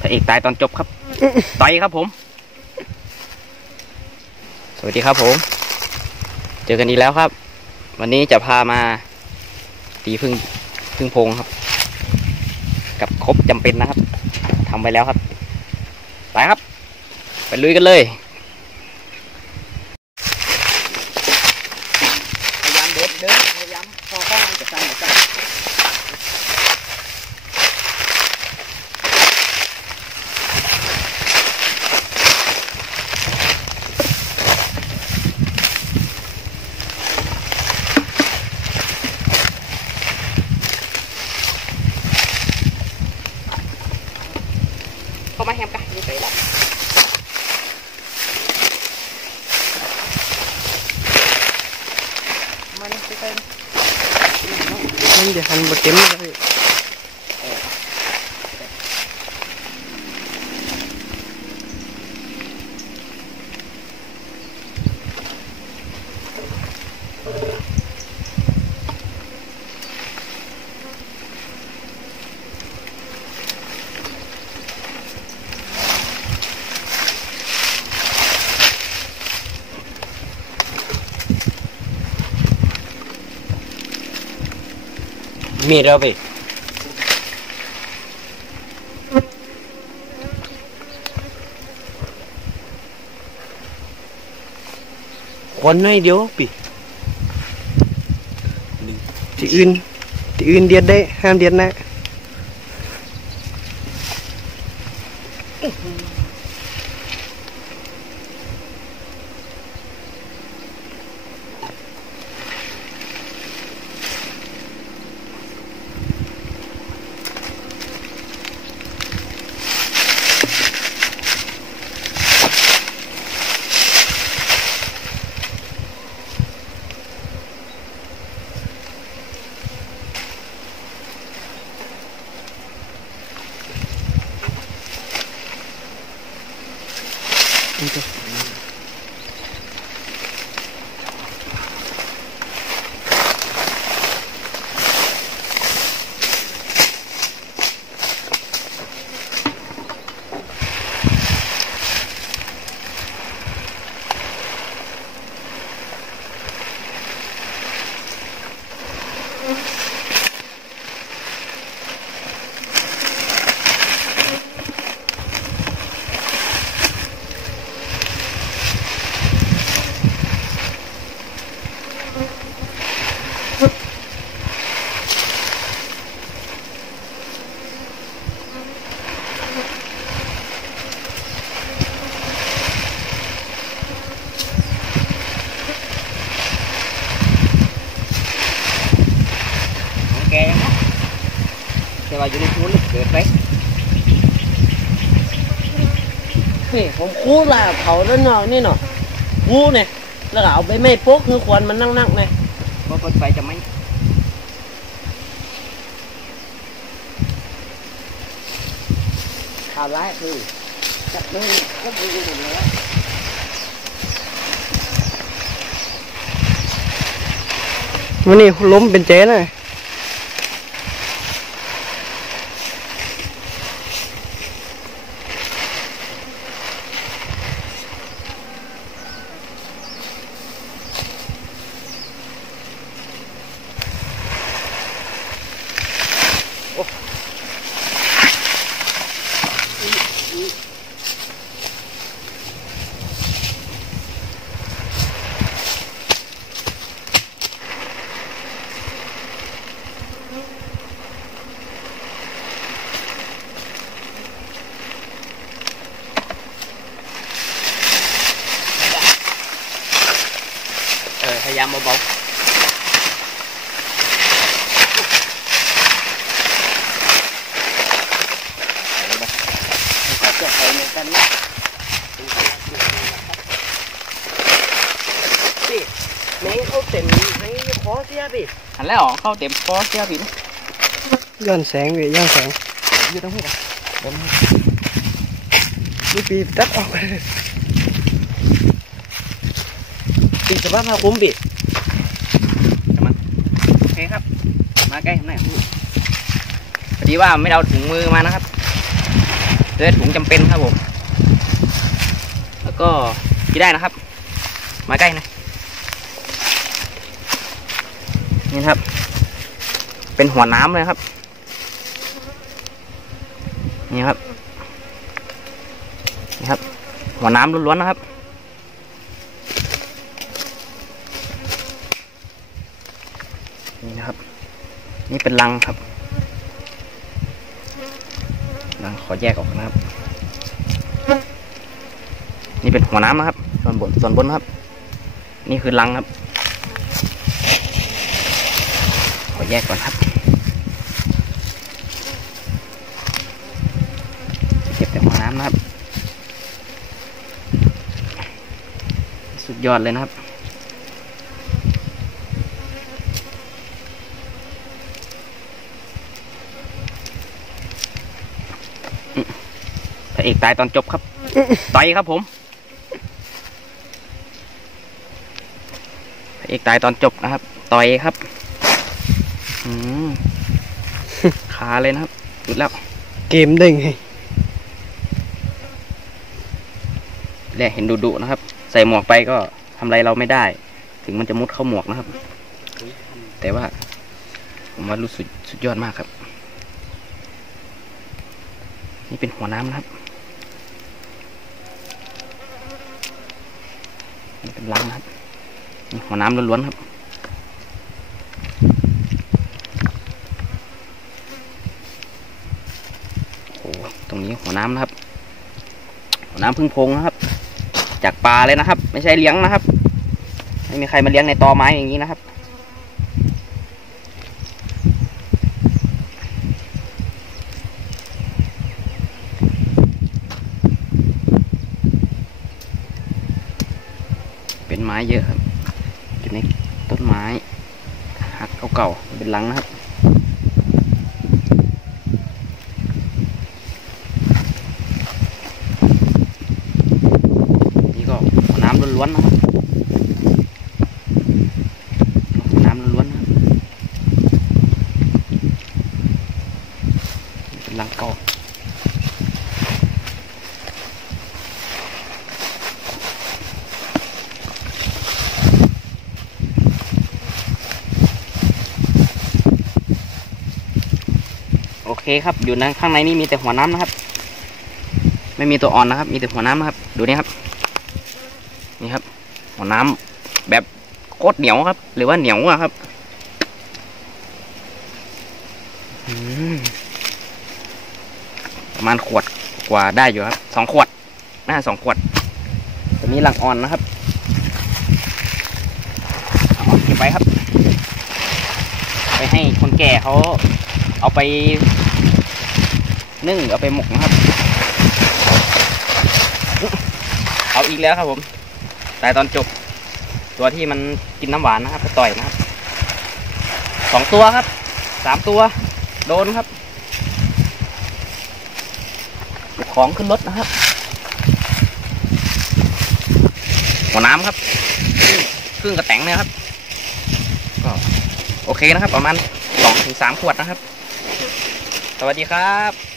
พระเอกตายตอนจบครับต่อยครับผม สวัสดีครับผม เจอกันอีกแล้วครับ วันนี้จะพามาตีพึ่งพึ่งโพงครับ กับครบจำเป็นนะครับทำไปแล้วครับ ไปครับ ไปลุยกันเลย พยายามเดินเดินพยายามพอข้องจะสั่นจะสั่น เข้ามาแฮมกั นอยู่ไปแล้วมันจะเป็นมันจะหันบดเต็มเลย มีดเราไป คนน้อยเดียวปีที่อื่นที่อื่นเดียดได้ห้ามเดียดนะ ของแกยังเนาะแต่ว่าอยู่ในทุนเกิดไป นี่ผมคู่ละเขาด้านนอกนี่เนาะคู่เนี่ยแล้วก็เอาไปไม่ปุ๊กคือควรมันนั่งนั่งๆเนี่ยว่าเปิดไฟจะไหมข่าวร้ายคือจับเลยก็ดูหมดแล้ววันนี้ล้มเป็นเจ๊เลย เออพยายามเบาๆก็จะใส่เหมือนกันนะพี่ในเขาเต็มในคอเสียพี่หันแล้วเหรอเข้าเต็มคอเสียผิดย้อนแสงพี่ย้อนแสงอยู่ตรงนี้กันนี่ปีตัดออกไปติดสภาพผ้าคลุมโอเคครับ มาใกล้ผมหน่อยพอดีว่าไม่ได้เอาถุงมือมานะครับเรือถุงจำเป็นครับผม แล้วก็ที่ได้นะครับ มาใกล้หนะ นี่ครับ เป็นหัวน้ำเลยครับ นี่ครับ นี่ครับ หัวน้ำล้วนๆนะครับ นี่นะครับ นี่เป็นรังครับรังขอแยกออกนะครับ นี่เป็นหัวน้ำนะครับ ส่วนบนส่วนบนครับ นี่คือรังครับ ขอแยกก่อนครับเก็บแต่หัวน้ำนะครับ สุดยอดเลยนะครับ พระเอกตายตอนจบครับ ต่อยครับผมพระเอกตายตอนจบนะครับ ต่อยครับอืมขาเลยนะครับหลุดแล้ว เกมเด้งให้แรกเห็นดุดุๆนะครับ ใส่หมวกไปก็ทำอะไรเราไม่ได้ ถึงมันจะมุดเข้าหมวกนะครับ แต่ว่า ผมว่ารู้สึกสุดยอดมากครับ นี่เป็นหัวน้ำนะครับ นี่เป็นรังนะครับนี่หัวน้ำล้วนๆครับโอ้โหตรงนี้หัวน้ำนะครับ หัวน้ำพึ่งพงนะครับ จากปลาเลยนะครับ ไม่ใช่เลี้ยงนะครับ ไม่มีใครมาเลี้ยงในตอไม้อย่างนี้นะครับ ไม้เยอะครับอยู่ในต้นไม้หักเก่าๆเป็นลังนะครับ นี่ก็หัวน้ำล้วนๆนะครับหัวน้ำล้วนๆนะครับนี่เป็นรังเก่าโอ เคครับ อยู่ในข้างในนี่มีแต่หัวน้ำนะครับ ไม่มีตัวอ่อนนะครับ มีแต่หัวน้ำนะครับ ดูนี่ครับ นี่ครับ หัวน้ำแบบโคตรเหนียวครับ หรือว่าเหนียวอะครับประมาณขวดกว่าได้อยู่ครับสองขวดน่าสองขวดตัวนี้หลังอ่อนนะครับเอาเก็บไว้ครับ ไปให้คนแก่เขาเอาไป นึ่งเอาไปหมกนะครับ เอาอีกแล้วครับผมตายตอนจบ ตัวที่มันกินน้ำหวานนะครับไปต่อยนะครับสองตัวครับสามตัว โดนครับเก็บของขึ้นรถนะครับ หัวน้ำครับครึ่งกระแตงเนี่ยครับก็โอเคนะครับ ประมาณสองถึงสามขวดนะครับ สวัสดีครับ